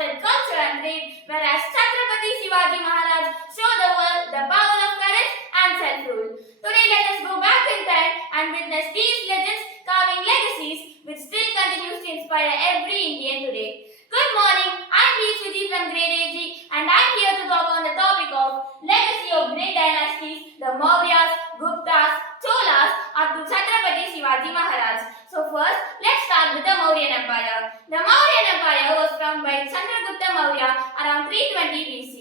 fostered culture and trade, whereas Chhatrapati Shivaji Maharaj showed the world the power of courage and self-rule. Today let us go back in time and witness these legends carving legacies which still continues to inspire every Indian today. Good morning, I'm Deepsiti from Grade AG and I'm here to talk on the topic of legacy of great dynasties, the Mauryas, Guptas, Cholas up to Chhatrapati Shivaji Maharaj. So first, let's start with the Mauryan Empire. The Mauryan Empire was formed by Chandragupta Maurya around 320 BC.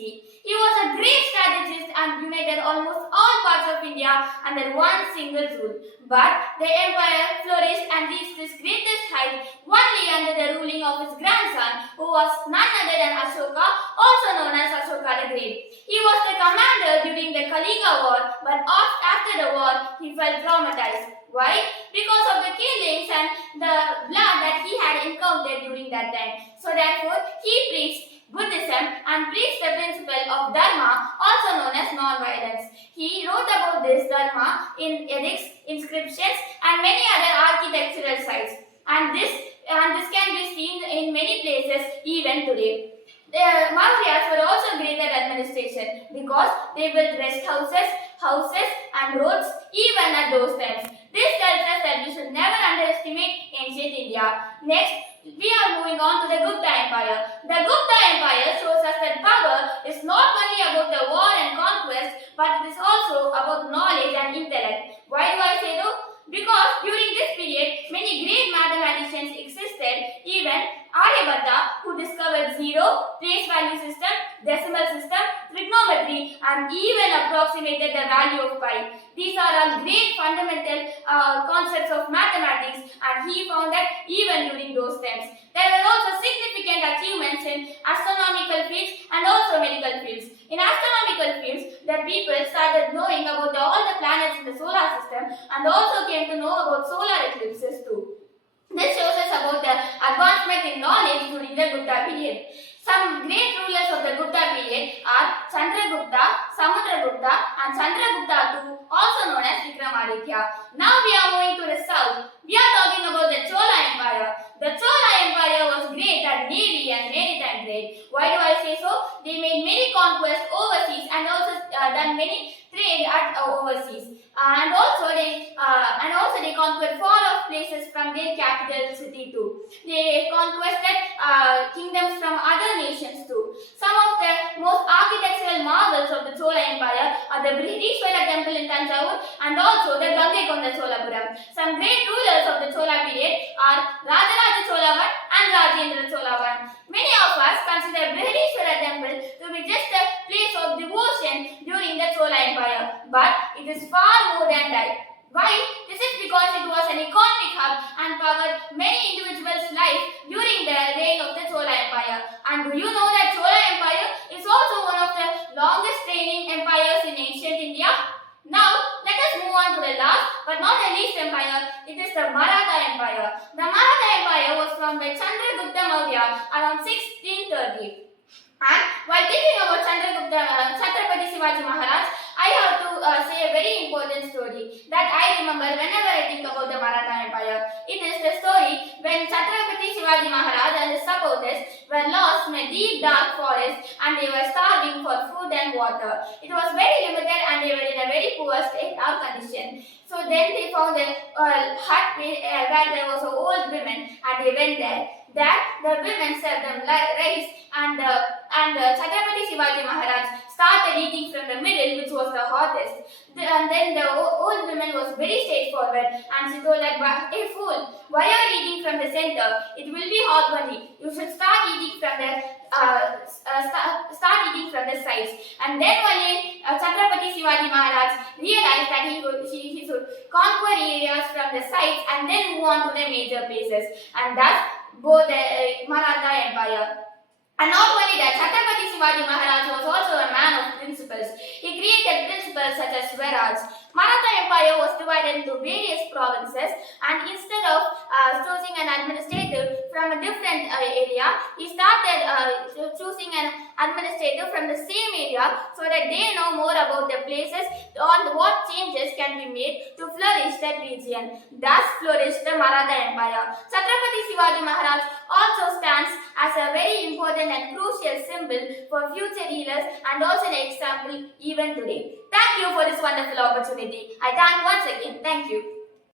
He was a great strategist and united almost all parts of India under one single rule. But the empire flourished and reached its greatest height only under the ruling of his grandson, who was none other than Ashoka, also known as Ashoka the Great. He was the commander during the Kaliga War, but after the war, he felt traumatized. Why? Because of the killings and the blood that he had encountered during that time. So therefore, he preached Buddhism and preached the principle of Dharma, also known as non-violence. He wrote about this Dharma in edicts, inscriptions and many other architectural sites. And this can be seen in many places even today. The Mauryas were also great at administration because they built rest houses and roads even at those times. This tells us that we should never underestimate ancient India. Next, we are moving on to the Gupta Empire. The Gupta Empire shows us that power is not only about the war and conquest, but it is also about knowledge and intellect. Why do I say so? Because during this period, many great mathematicians existed, even Aryabhatta, who discovered zero, place value system, decimal system, trigonometry, and even approximated the value of pi. These are all great fundamental concepts of mathematics, and he found that even during those times. There were also significant achievements in astronomical fields and also medical fields. In astronomical fields, the people started knowing about all the planets in the solar system and also came to know about solar eclipses too. This shows us about the advancement in knowledge during the Gupta period. Some great rulers of the Gupta period are Chandragupta, Samudragupta and Chandragupta II, also known as Vikramaditya. Now we are moving to the south. We are talking about the Chola Empire. The Chola Empire was great at navy and maritime trade. Why do I say so? They made many conquests overseas and also done many trade at overseas. And also they conquered far off places from their capital city too. They conquered kingdoms from other nations too. Some of the most architectural marvels of the Chola Empire are the Brihadishwara temple in Tanjavur and also the Gangaikonda Cholapuram. Some great rulers of the Chola period are Rajaraja Cholavan and Rajendra Cholavan. Many of us consider Brihadishwara temple to be just a place of devotion during the Chola Empire, but it is far more than that. Why? This is because it was an economic hub and powered many individuals' lives during the reign of the Chola Empire. And do you know that Chola Empire is also one of the longest reigning empires in ancient India? Now, let us move on to the last but not the least empire. It is the Maratha Empire. The Maratha Empire was formed by Chandragupta Maurya around 1630. And while thinking about Chhatrapati Shivaji Maharaj, I have to say a very important story that I remember whenever I think about the Maratha Empire. It is the story when Chhatrapati Shivaji Maharaj and his supporters were lost in a deep dark forest and they were starving for food and water. It was very limited and they were in a very poor state of condition. So then they found a hut where there was an old woman and they went there. There the women served them rice and Chhatrapati Shivaji Maharaj started eating from the middle, which was the hottest. And then the old woman was very straightforward and she told that, "Hey fool, why are you eating from the center? It will be hot only. You should start eating from the sides." And then one day Chhatrapati Shivaji Maharaj realized that he should conquer areas from the sides and then move on to the major places. And thus both the Maratha Empire. And not only that, Chhatrapati Shivaji Maharaj was also a man of principles. He created principles such as Swaraj. Maratha Empire was divided into various provinces, and instead of choosing an administrator from a different area, he started choosing an administrator from the same area so that they know more about the places on what changes can be made to flourish that region. Thus flourished the Maratha Empire. Chhatrapati Shivaji Maharaj also stands as as a very important and crucial symbol for future healers and also an example even today. Thank you for this wonderful opportunity. I thank once again. Thank you.